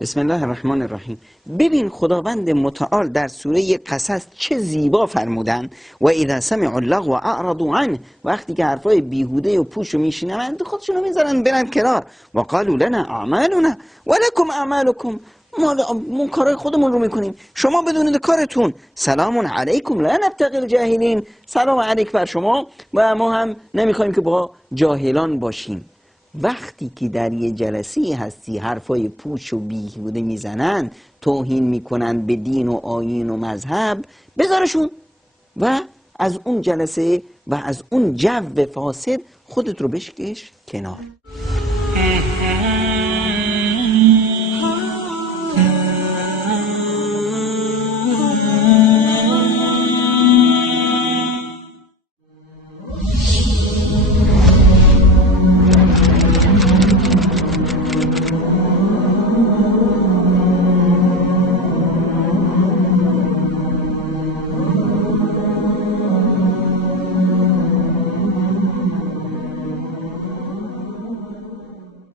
بسم الله الرحمن الرحیم. ببین خداوند متعال در سوره قصص چه زیبا فرمودن و اذا سمعوا اللغو اعرضوا عنه، وقتی که حرفای بیهوده و پوچ رو میشنوند خودشونو میذارن برن کنار. و قالوا لنا اعمالنا ولکم اعمالکم، ما کارای خودمون رو میکنیم، شما بدونید کارتون. سلام علیکم لا نبتغی الجاهلین، سلام علیک بر شما و ما هم نمیخوایم که با جاهلان باشیم. وقتی که در یه جلسه هستی حرفای پوچ و بیهوده میزنن، توهین میکنن به دین و آیین و مذهب، بذارشون و از اون جلسه و از اون جو فاسد خودت رو بشکش کنار.